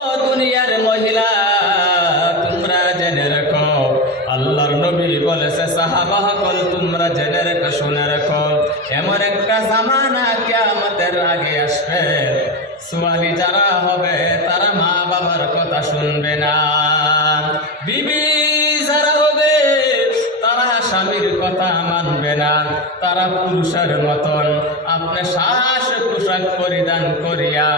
দুনিয়ার মহিলা, তোমরা জেনে রাখো। আল্লাহর নবী বলেছে সাহাবাহ কল তোমরা জেনে রেখো, শুনে রাখো। এমন একটা জামানা কিয়ামতের আগে আসবে। সোয়ালি যারা হবে, তারা মা বাবার কথা শুনবে না। স্বামীর কথা মানবে না। তারা পুরুষের মতন। আপনি শ্বাস পোশাক পরিধান করিয়া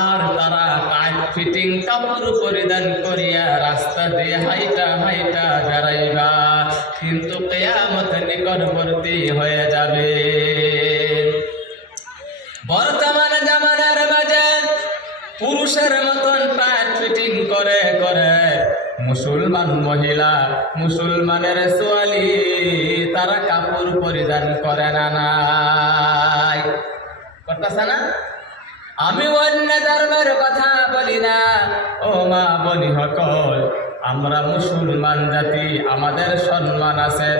আর তারা কাঠ ফিটিং কাপড় পরিধান করিয়া রাস্তা দিয়ে হাইটা হাইটা বেড়াইবা। কিন্তু কেয়ামত নিকটবর্তী হয়ে যাবে বর্তমান জামানার বাজার পুরুষের মতন টাইট ফিটিং করে করে। মুসলমান মহিলা, মুসলমানের সোয়ালি, তারা কাপড় পরিধান করে না, নাই। করতেছে না? আমি অন্য ধর্মের কথা বলি না। ও মা বনি হকল, আমরা মুসলমান জাতি, আমাদের সম্মান আছে।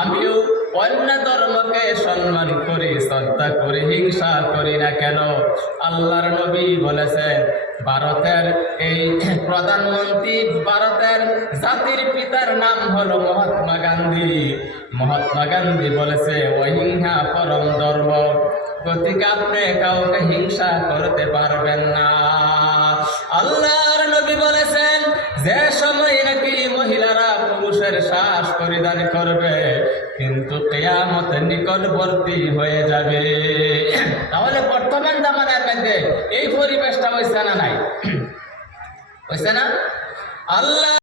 আমিও অন্য ধর্মকে সম্মান করি শ্রদ্ধা করি, হিংসা করি না কেন? আল্লাহর নবী বলেছেন, ভারতের এই প্রধানমন্ত্রী, ভারতের জাতির পিতার নাম হলো মহাত্মা গান্ধী। মহাত্মা গান্ধী বলেছে, অহিংসা পরম ধর্ম, গতিকে কাউকে হিংসা করতে পারবেন না। আল্লাহর নবী বলেছেন, যে সময় পুরুষের শ্বাস পরিধান করবে, কিন্তু কেয়ামত নিকটবর্তী হয়ে যাবে। তাহলে বর্তমান জামানার মধ্যে এই পরিবেশটা হয়েছে না নাই? হয়েছে না? আল্লাহ